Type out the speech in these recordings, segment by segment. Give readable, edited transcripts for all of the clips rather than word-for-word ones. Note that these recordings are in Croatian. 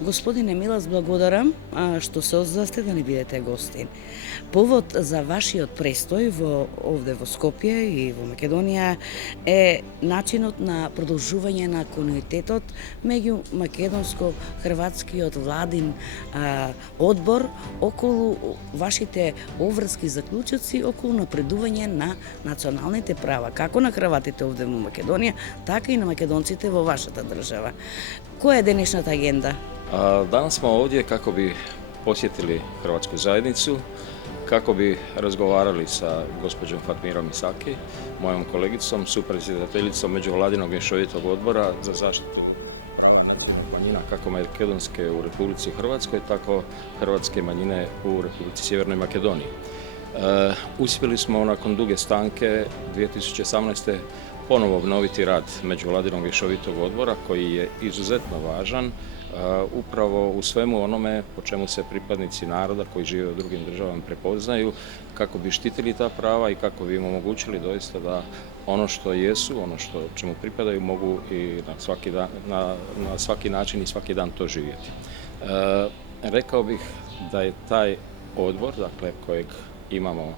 Gospodine Milas, благодарам што се озвасте да ни бидете гостин. Повод за вашиот престој овде во Скопје и во Македонија е начинот на продолжување на конуитетот меѓу македонско-хрватскиот владин одбор околу вашите обврски заклучоци околу напредување на националните права, како на хрватите овде во Македонија, така и на македонците во вашата држава. Која е денешната агенда? Danas smo ovdje kako bi posjetili Hrvatsku zajednicu, kako bi razgovarali sa gospođom Fatmirom Isaki, mojom kolegicom, supredsjedateljicom Međuvladinog mješovitog odbora za zaštitu manjina kako makedonske u Republici Hrvatskoj, tako hrvatske manjine u Republici Sjevernoj Makedoniji. Uspjeli smo nakon duge stanke 2018. ponovo obnoviti rad Međuvladinog mješovitog odbora koji je izuzetno važan upravo u svemu onome po čemu se pripadnici naroda koji žive u drugim državama prepoznaju, kako bi štitili ta prava i kako bi im omogućili doista da ono što jesu, ono što čemu pripadaju mogu i na svaki način i svaki dan to živjeti. Rekao bih da je taj odbor, dakle kojeg imamo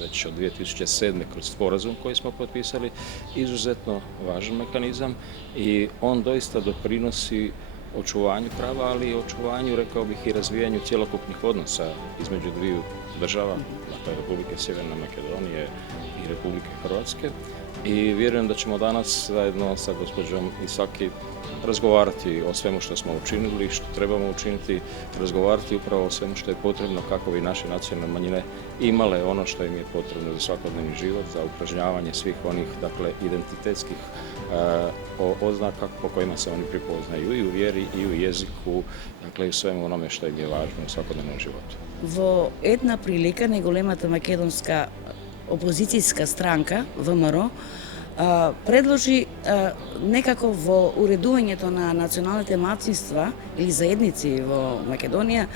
već od 2007. kroz sporazum koji smo potpisali, izuzetno važan mehanizam i on doista doprinosi očuvanju prava, ali i očuvanju, rekao bih, i razvijanju cjelokupnih odnosa između dviju država, dakle Republike Sjeverne Makedonije i Republike Hrvatske. I vjerujem da ćemo danas zajedno sa gospođom Isaki razgovarati o svemu što smo učinili, što trebamo učiniti, razgovarati upravo o svemu što je potrebno kako bi naše nacionalne manjine imale ono što im je potrebno za svakodnevni život, za upražnjavanje svih onih, dakle, identitetskih oznaka po kojima se oni prepoznaju i u vjeri i u jeziku, dakle i u svemu onome što im je važno u svakodnevnom životu. Во една прилика најголемата македонска опозицијска странка ВМРО предложи некако во уредувањето на националните малцинства или заедници во Македонија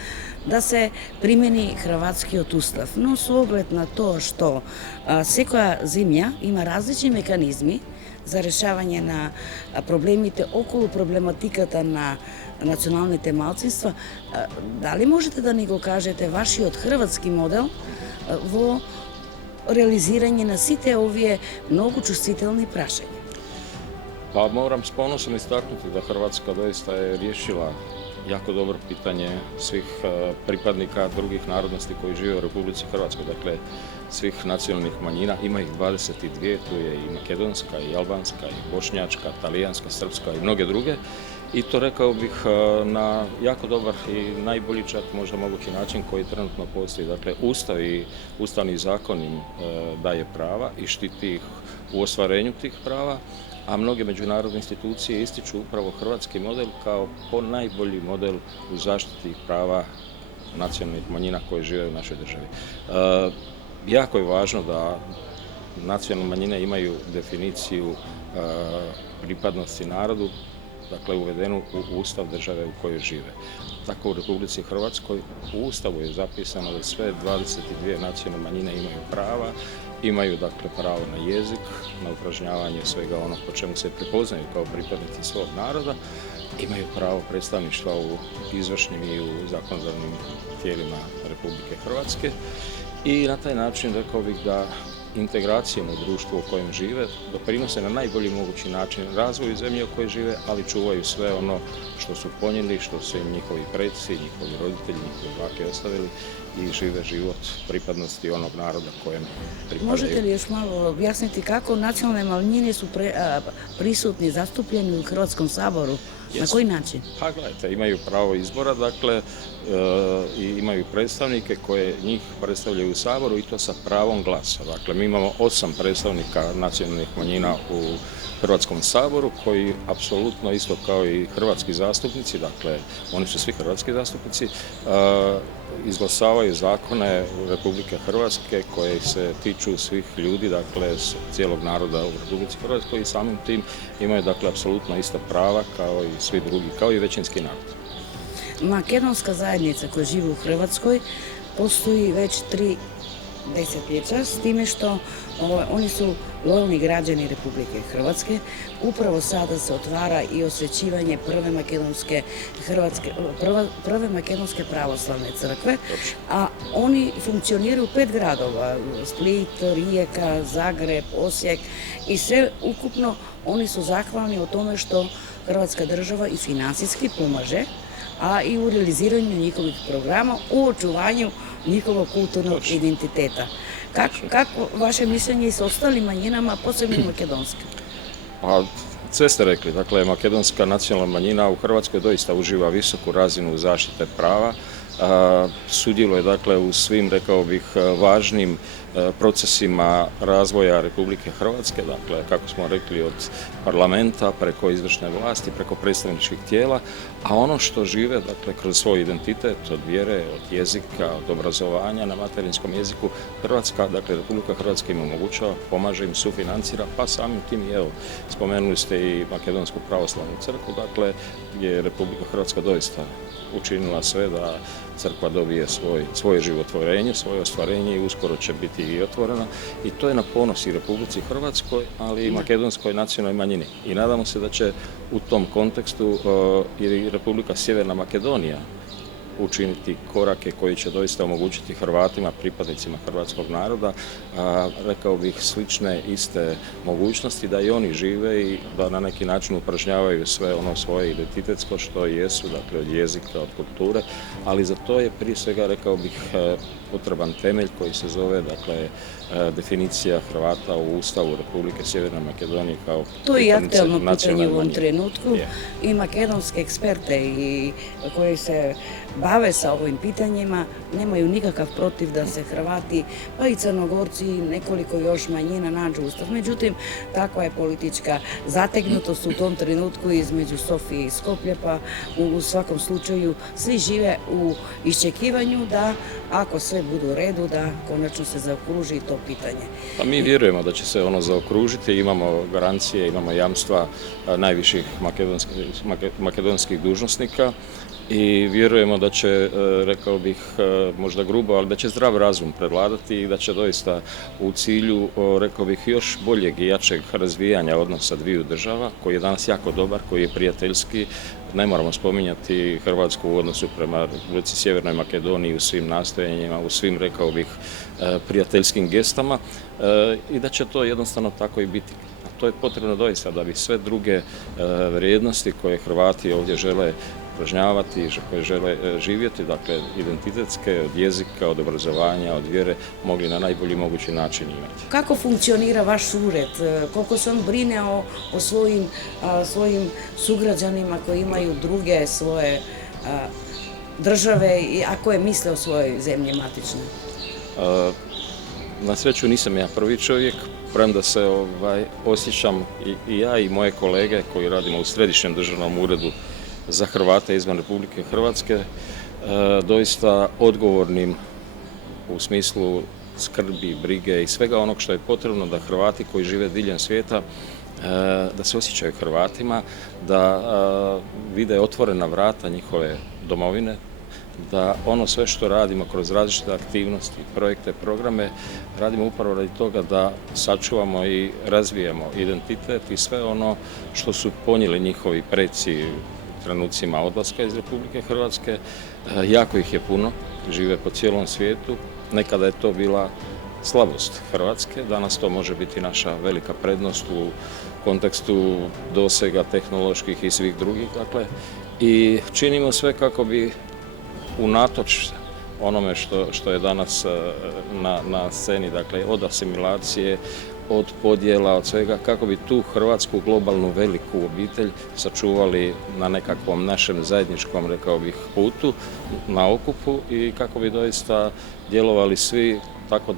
да се примени хрватскиот устав. Но со оглед на тоа што секоја земја има различни механизми за решавање на проблемите околу проблематиката на националните малцинства, дали можете да ни го кажете вашиот хрватски модел во realiziranje na site ovije mnogo čustitelni prašenja? Pa moram s ponosom istaknuti da Hrvatska doista je riješila jako dobro pitanje svih pripadnika drugih narodnosti koji žive u Republici Hrvatskoj, dakle svih nacionalnih manjina, ima ih 22, tu je i makedonska, i albanska, i bošnjačka, talijanska, srpska i mnoge druge. I to, rekao bih, na jako dobar i najbolji čak možda mogući način koji trenutno postoji. Dakle, Ustav i Ustavni zakon im daje prava i štiti ih u ostvarenju tih prava, a mnoge međunarodne institucije ističu upravo hrvatski model kao najbolji model u zaštiti prava nacionalnih manjina koje žive u našoj državi. Jako je važno da nacionalne manjine imaju definiciju pripadnosti narodu, dakle uvedenu u Ustav države u kojoj žive. Tako u Republici Hrvatskoj u Ustavu je zapisano da sve 22 nacionalne manjine imaju prava, imaju dakle pravo na jezik, na upražnjavanje svega ono po čemu se prepoznaju kao pripadnici svog naroda, imaju pravo predstavništva u izvršnim i u zakonodavnim tijelima Republike Hrvatske i na taj način, rekao bih, da integracijom u društvu u kojem žive doprinose na najbolji mogući način razvoju zemlje u kojoj žive, ali čuvaju sve ono što su ponijeli, što su im njihovi preci, njihovi roditelji, njihovi bake ostavili i žive život pripadnosti onog naroda kojem pripadaju. Možete li još malo objasniti kako nacionalne manjine su prisutni, zastupljeni u Hrvatskom saboru? Na koji način? Pa gledajte, imaju pravo izbora, dakle, i imaju predstavnike koje njih predstavljaju u Saboru i to sa pravom glasa. Dakle, mi imamo 8 predstavnika nacionalnih manjina u Hrvatskom saboru koji apsolutno isto kao i hrvatski zastupnici, dakle, oni su svi hrvatski zastupnici, izglasavaju zakone Republike Hrvatske koje se tiču svih ljudi, dakle, cijelog naroda u Republici Hrvatskoj i samim tim imaju, dakle, apsolutno ista prava kao i svi drugi, kao i većinski narod. Македонска заедница која живе у Хрватској постои веќе 3 desetljeća, s time što oni su lojalni građani Republike Hrvatske. Upravo sada se otvara i osvećivanje prve makedonske pravoslavne crkve, a oni funkcioniraju u 5 gradova, Split, Rijeka, Zagreb, Osijek i sve ukupno oni su zahvalni o tome što Hrvatska država i financijski pomaže, a i u realiziranju njihovih programa, u očuvanju njihovog kulturnog identiteta. Kako vaše mišljenje i s ostalim manjinama, posebno makedonskim? Pa, sve ste rekli, dakle, makedonska nacionalna manjina u Hrvatskoj doista uživa visoku razinu zaštite prava, sudjeluje dakle u svim, rekao bih, važnim procesima razvoja Republike Hrvatske, dakle, kako smo rekli, od parlamenta preko izvršne vlasti, preko predstavničkih tijela, a ono što žive, dakle, kroz svoj identitet, od vjere, od jezika, od obrazovanja na materinskom jeziku, Hrvatska, dakle, Republika Hrvatska im omogućava, pomaže im, sufinancira, pa samim tim, evo, spomenuli ste i Makedonsku pravoslavnu crkvu, dakle, gdje je Republika Hrvatska doista učinila sve da crkva dobije svoje životvorenje, svoje ostvarenje i uskoro će biti i otvorena. I to je na ponos i Republici Hrvatskoj, ali i makedonskoj nacionalnoj manjini. I nadamo se da će u tom kontekstu i Republika Sjeverna Makedonija učiniti korake koji će doista omogućiti Hrvatima, pripadnicima hrvatskog naroda, rekao bih, slične, iste mogućnosti da i oni žive i da na neki način upražnjavaju sve ono svoje identitetsko što jesu, dakle, od jezika, od kulture, ali za to je prije svega, rekao bih, potreban temelj koji se zove, dakle, definicija Hrvata u Ustavu Republike Sjeverne Makedonije kao to je i aktualno pitanje u ovom trenutku. Yeah. I makedonske eksperte i koji se bave sa ovim pitanjima nemaju nikakav protiv da se Hrvati, pa i Crnogorci i nekoliko još manjina nađu u Ustav. Međutim, takva je politička zategnutost u tom trenutku između Sofije i Skoplja, pa u svakom slučaju svi žive u iščekivanju da, ako sve bude u redu, da konačno se zaokruži to pitanje. Pa mi vjerujemo da će se ono zaokružiti, imamo garancije, imamo jamstva najviših makedonskih dužnosnika i vjerujemo da će, rekao bih, možda grubo, ali da će zdrav razum prevladati i da će doista u cilju, rekao bih, još boljeg i jačeg razvijanja odnosa dviju država, koji je danas jako dobar, koji je prijateljski. Ne moramo spominjati Hrvatsku u odnosu prema Republici Sjevernoj Makedoniji u svim nastojanjima, u svim, rekao bih, prijateljskim gestama i da će to jednostavno tako i biti. To je potrebno doista da bi sve druge vrijednosti koje Hrvati ovdje žele upražnjavati, koje žele živjeti, dakle, identitetske, od jezika, od obrazovanja, od vjere, mogli na najbolji mogući način imati. Kako funkcionira vaš ured? Koliko se on brine o svojim sugrađanima koji imaju druge svoje države, a koje misle o svojoj zemlji matičnoj? Na sreću nisam ja prvi čovjek, premda se osjećam i ja i moje kolege koji radimo u Središnjem državnom uredu za Hrvate izvan Republike Hrvatske, doista odgovornim u smislu skrbi, brige i svega onog što je potrebno da Hrvati koji žive diljem svijeta da se osjećaju Hrvatima, da vide otvorena vrata njihove domovine, da ono sve što radimo kroz različite aktivnosti, projekte, programe, radimo upravo radi toga da sačuvamo i razvijamo identitet i sve ono što su ponijeli njihovi preci u trenucima odlaska iz Republike Hrvatske. Jako ih je puno, žive po cijelom svijetu. Nekada je to bila slabost Hrvatske, danas to može biti naša velika prednost u kontekstu dosega tehnoloških i svih drugih, dakle, i činimo sve kako bi unatoč onome što je danas na sceni, dakle, od asimilacije, od podjela, od svega, kako bi tu hrvatsku globalnu veliku obitelj sačuvali na nekakvom našem zajedničkom, rekao bih, putu, na okupu i kako bi doista djelovali svi tako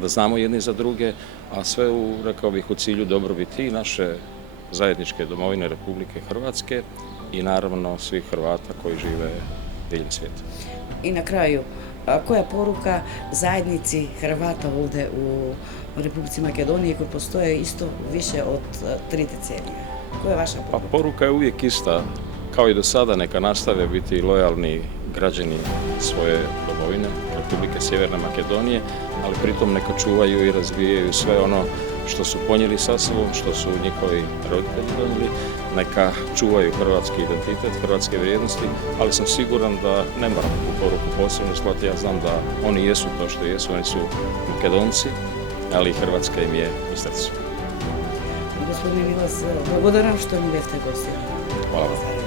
da znamo jedni za druge, a sve rekao bih, u cilju dobrobiti i naše zajedničke domovine Republike Hrvatske i naravno svih Hrvata koji žive diljem svijeta. I na kraju, koja je poruka zajednici Hrvata ovdje u Republici Makedoniji koji postoje isto više od 3 decenije? Koja je vaša poruka? Pa poruka je uvijek ista. Kao i do sada, neka nastave biti lojalni građani svoje domovine, Republike Sjeverne Makedonije, ali pritom neka čuvaju i razvijaju sve ono što su ponijeli sa sobom, što su njihovi roditelji donijeli, neka čuvaju hrvatski identitet, hrvatske vrijednosti, ali sam siguran da ne moram tu poruku posebno slati. Ja znam da oni jesu to što jesu, oni su Makedonci, ali Hrvatska im je u srcu. Gospodine Milas, благодарам што ни бевте гостин. Hvala vam.